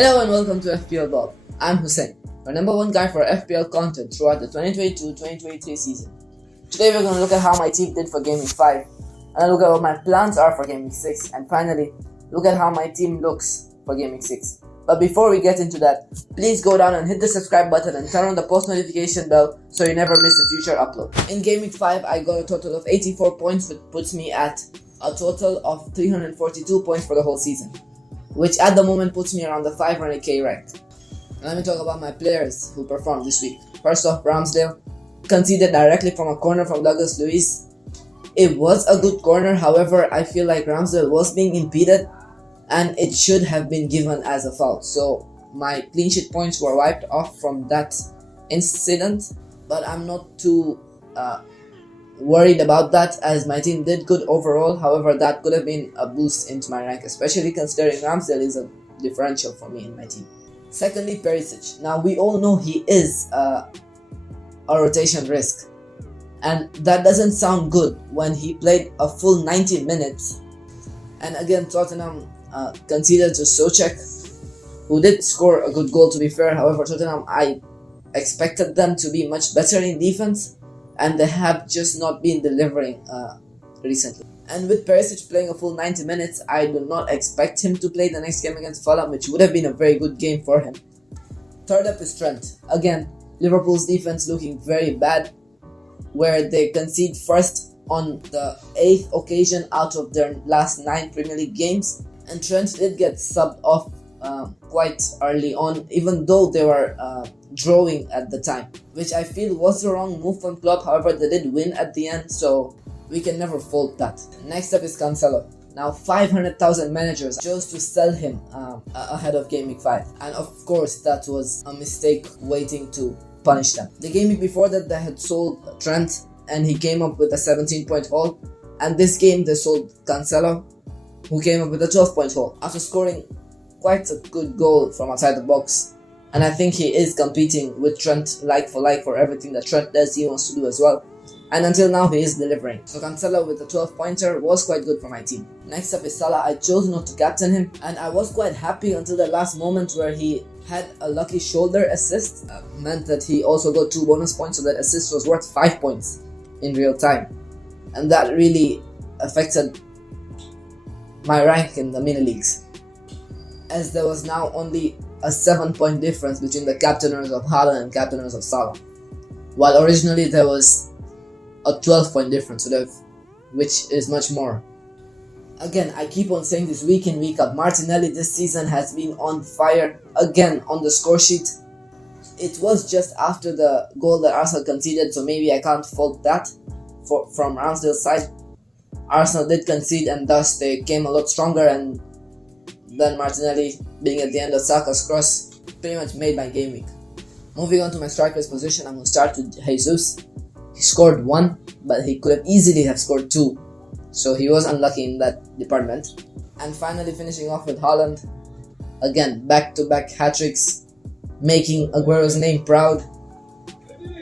Hello and welcome to FPL Bob. I'm Hussein, your number one guy for FPL content throughout the 2022-2023 season. Today we're going to look at how my team did for Gameweek 5, and look at what my plans are for Gameweek 6, and finally look at how my team looks for Gameweek 6. But before we get into that, please go down and hit the subscribe button and turn on the post notification bell so you never miss a future upload. In Gameweek 5, I got a total of 84 points, which puts me at a total of 342 points for the whole season, which at the moment puts me around the 500k rank. Let me talk about my players who performed this week. First off, Ramsdale conceded directly from a corner from Douglas Luiz. It was a good corner, however, I feel like Ramsdale was being impeded and it should have been given as a foul. So my clean sheet points were wiped off from that incident, but I'm not too worried about that as my team did good overall. However, that could have been a boost into my rank, especially considering Ramsdale is a differential for me in my team. Secondly, Perisic. Now we all know he is a rotation risk, and that doesn't sound good when he played a full 90 minutes. And again, Tottenham conceded to Soucek, who did score a good goal to be fair. However, Tottenham, I expected them to be much better in defense, and they have just not been delivering recently. And with Perisic playing a full 90 minutes, I do not expect him to play the next game against Fulham, which would have been a very good game for him. Third up is Trent. Again, Liverpool's defense looking very bad, where they concede first on the 8th occasion out of their last 9 Premier League games. And Trent did get subbed off quite early on, even though they were drawing at the time, which I feel was the wrong move from Klopp. However, they did win at the end, so we can never fault that. Next up is Cancelo. Now 500,000 managers chose to sell him ahead of Gameweek 5, and of course that was a mistake waiting to punish them. The game week before that, they had sold Trent and he came up with a 17-point haul, and this game they sold Cancelo, who came up with a 12-point haul after scoring quite a good goal from outside the box. And I think he is competing with Trent like for everything that Trent does, he wants to do as well. And until now, he is delivering. So Cancelo with the 12-pointer was quite good for my team. Next up is Salah. I chose not to captain him, and I was quite happy until the last moment where he had a lucky shoulder assist. Meant that he also got 2 bonus points, so that assist was worth 5 points in real time. And that really affected my rank in the mini leagues, as there was now only a 7-point difference between the captainers of Haaland and captainers of Salah, while originally there was a 12-point difference, which is much more. Again, I keep on saying this week in, week out, Martinelli this season has been on fire again on the score sheet. It was just after the goal that Arsenal conceded, so maybe I can't fault that from Ramsdale's side. Arsenal did concede, and thus they came a lot stronger, and then Martinelli being at the end of Saka's cross pretty much made my game week. Moving on to my striker's position, I'm going to start with Jesus. He scored 1, but he could have easily have scored 2, so he was unlucky in that department. And finally finishing off with Haaland. Again, back-to-back hat-tricks, making Aguero's name proud.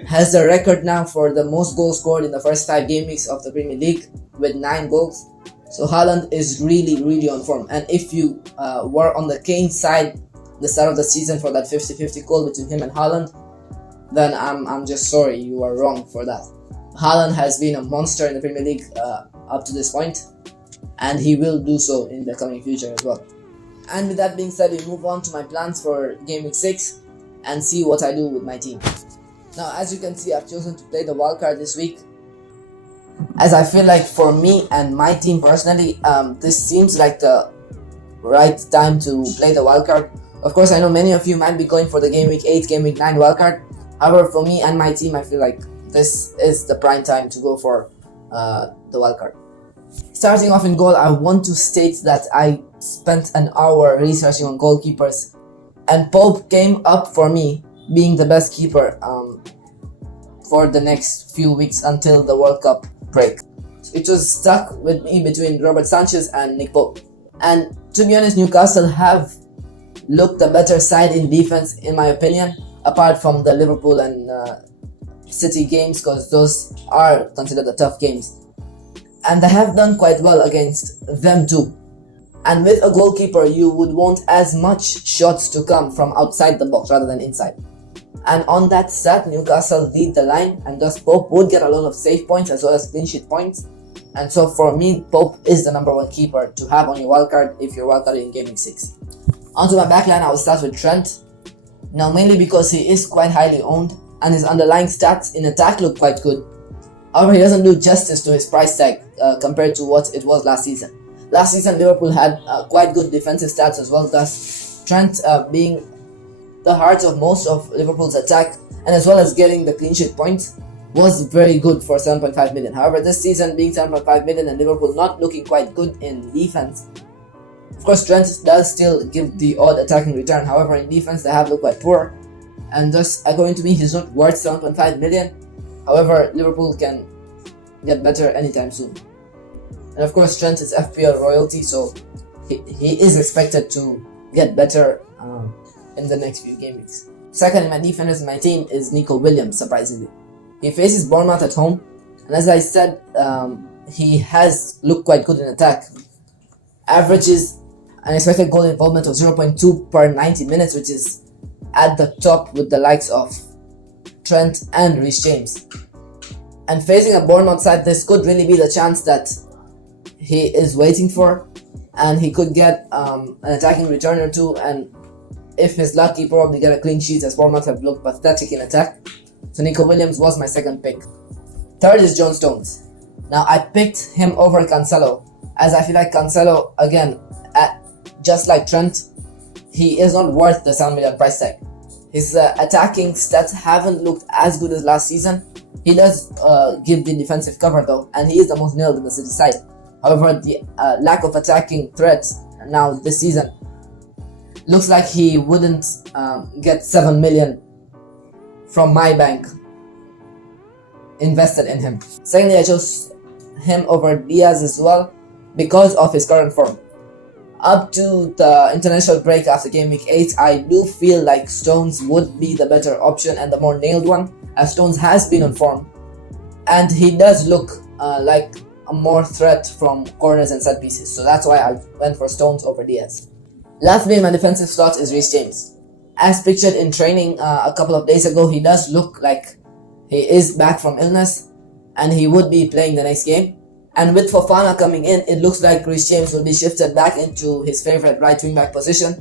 Has the record now for the most goals scored in the first 5 game weeks of the Premier League with 9 goals. So Haaland is really on form. And if you were on the Kane side the start of the season for that 50-50 call between him and Haaland, then I'm just sorry, you are wrong for that. Haaland has been a monster in the Premier League up to this point, and he will do so in the coming future as well. And with that being said, we move on to my plans for Game Week 6 and see what I do with my team. Now, as you can see, I've chosen to play the Wildcard this week, as I feel like for me and my team personally, this seems like the right time to play the Wildcard. Of course, I know many of you might be going for the Game Week 8, Game Week 9 Wildcard. However, for me and my team, I feel like this is the prime time to go for the wildcard. Starting off in goal, I want to state that I spent an hour researching on goalkeepers, and Pope came up for me being the best keeper for the next few weeks until the World Cup break. It was stuck with me between Robert Sanchez and Nick Pope. And to be honest, Newcastle have looked a better side in defense, in my opinion, apart from the Liverpool and City games, because those are considered the tough games. And they have done quite well against them too. And with a goalkeeper, you would want as much shots to come from outside the box rather than inside. And on that stat, Newcastle lead the line, and thus Pope would get a lot of save points as well as clean sheet points. And so for me, Pope is the number one keeper to have on your wildcard if you're wildcarding in Gameweek 6. Onto my backline, I will start with Trent. Now mainly because he is quite highly owned and his underlying stats in attack look quite good. However, he doesn't do justice to his price tag compared to what it was last season. Last season, Liverpool had quite good defensive stats as well, thus Trent being the heart of most of Liverpool's attack and as well as getting the clean sheet points was very good for 7.5 million. However, this season being 7.5 million and Liverpool not looking quite good in defense, of course Trent does still give the odd attacking return. However, in defense they have looked quite poor, and thus according to me he's not worth 7.5 million. However, Liverpool can get better anytime soon. And of course Trent is FPL royalty, so he is expected to get better in the next few game weeks. Second in my defenders in my team is Nico Williams, surprisingly. He faces Bournemouth at home, and as I said, he has looked quite good in attack. Averages an expected goal involvement of 0.2 per 90 minutes, which is at the top with the likes of Trent and Reece James. And facing a Bournemouth side, this could really be the chance that he is waiting for, and he could get an attacking return or two, and if he's lucky, probably get a clean sheet, as Bournemouth have looked pathetic in attack. So Nico Williams was my second pick. Third is John Stones. Now I picked him over Cancelo, as I feel like Cancelo, again, just like Trent, he is not worth the 7 million price tag. His attacking stats haven't looked as good as last season. He does give the defensive cover though, and he is the most nailed in the City side. However, the lack of attacking threat now this season looks like he wouldn't get 7 million from my bank invested in him. Secondly, I chose him over Diaz as well because of his current form. Up to the international break after game week 8, I do feel like Stones would be the better option and the more nailed one, as Stones has been on form and he does look like a more threat from corners and set pieces, so that's why I went for Stones over Diaz. Lastly, in my defensive slot is Reece James. As pictured in training a couple of days ago, he does look like he is back from illness and he would be playing the next game. And with Fofana coming in, it looks like Reece James will be shifted back into his favorite right wing back position,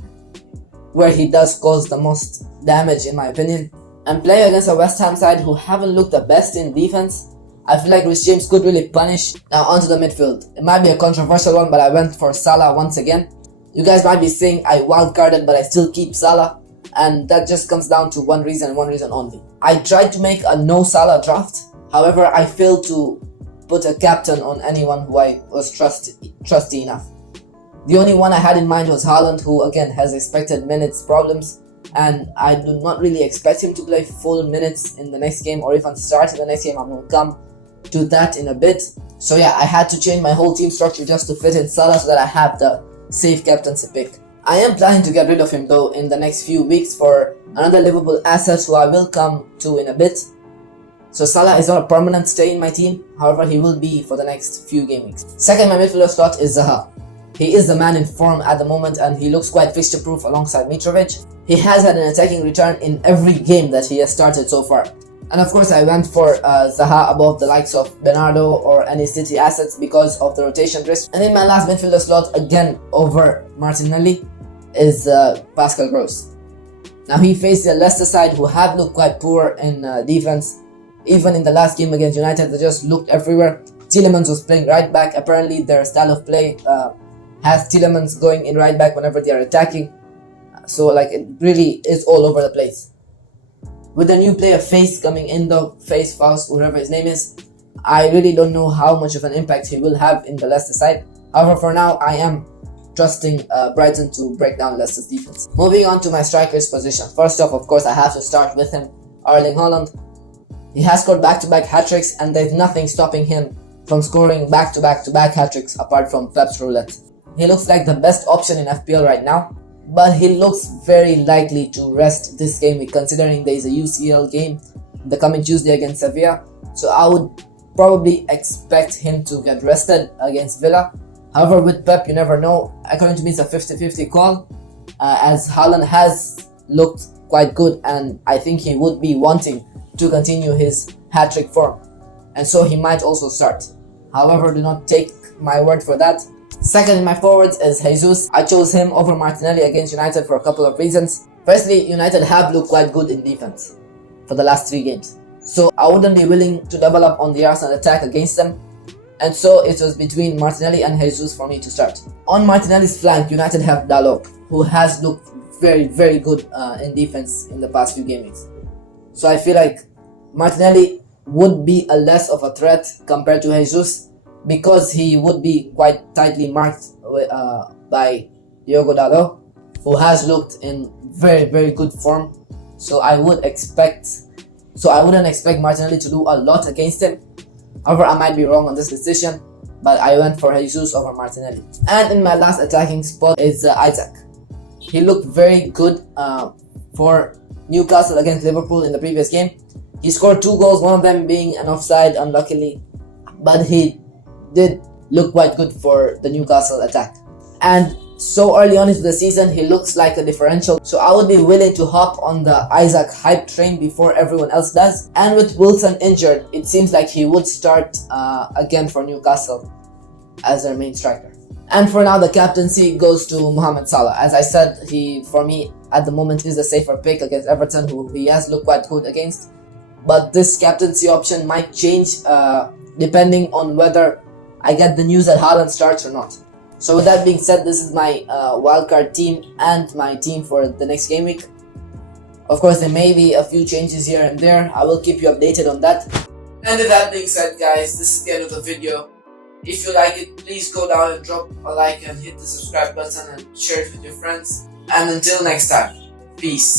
where he does cause the most damage in my opinion. And playing against a West Ham side who haven't looked the best in defense, I feel like Reece James could really punish. Now onto the midfield. It might be a controversial one, but I went for Salah once again. You guys might be saying I wildcarded, but I still keep Salah, and that just comes down to one reason and one reason only. I tried to make a no Salah draft, however I failed to put a captain on anyone who I was trusty enough. The only one I had in mind was Haaland, who again has expected minutes problems, and I do not really expect him to play full minutes in the next game, or even start in the next game. I'm going to come to that in a bit. So yeah, I had to change my whole team structure just to fit in Salah so that I have the safe captaincy pick. I am planning to get rid of him though in the next few weeks for another Liverpool asset who I will come to in a bit. So Salah is not a permanent stay in my team, however he will be for the next few game weeks. Second, my midfielder slot is Zaha. He is the man in form at the moment and he looks quite fixture proof alongside Mitrovic. He has had an attacking return in every game that he has started so far. And of course I went for Zaha above the likes of Bernardo or any City assets because of the rotation risk. And in my last midfielder slot, again over Martinelli, is Pascal Gross. Now he faced the Leicester side who have looked quite poor in defense. Even in the last game against United, they just looked everywhere. Tielemans was playing right back. Apparently their style of play has Tielemans going in right back whenever they are attacking. So like it really is all over the place. With the new player Face coming in though, Face, Faust, whatever his name is, I really don't know how much of an impact he will have in the Leicester side. However, for now I am trusting Brighton to break down Leicester's defense. Moving on to my strikers position. First off, of course, I have to start with him, Erling Haaland. He has scored back-to-back hat-tricks and there's nothing stopping him from scoring back-to-back hat-tricks apart from Pep's roulette. He looks like the best option in FPL right now, but he looks very likely to rest this game week considering there is a UCL game the coming Tuesday against Sevilla. So I would probably expect him to get rested against Villa. However, with Pep, you never know. According to me, it's a 50-50 call, as Haaland has looked quite good, and I think he would be wanting to continue his hat-trick form, and so he might also start. However, do not take my word for that. Second in my forwards is Jesus. I chose him over Martinelli against United for a couple of reasons. Firstly, United have looked quite good in defense for the last 3 games, so I wouldn't be willing to double up on the Arsenal attack against them, and so it was between Martinelli and Jesus for me to start. On Martinelli's flank, United have Dalot, who has looked very good in defense in the past few games. So I feel like Martinelli would be a less of a threat compared to Jesus, because he would be quite tightly marked by Diogo Dalot, who has looked in very good form. So I wouldn't expect Martinelli to do a lot against him. However, I might be wrong on this decision, but I went for Jesus over Martinelli. And in my last attacking spot is Isaac. He looked very good for Newcastle against Liverpool in the previous game. He scored 2 goals, one of them being an offside, unluckily, but he did look quite good for the Newcastle attack. And so early on into the season, he looks like a differential, so I would be willing to hop on the Isaac hype train before everyone else does. And with Wilson injured, it seems like he would start again for Newcastle as their main striker. And for now, the captaincy goes to Mohamed Salah. As I said, he, for me, at the moment is the safer pick against Everton, who he has looked quite good against. But this captaincy option might change depending on whether I get the news that Haaland starts or not. So with that being said, this is my wildcard team and my team for the next game week. Of course, there may be a few changes here and there. I will keep you updated on that. And with that being said, guys, this is the end of the video. If you like it, please go down and drop a like and hit the subscribe button and share it with your friends. And until next time, peace.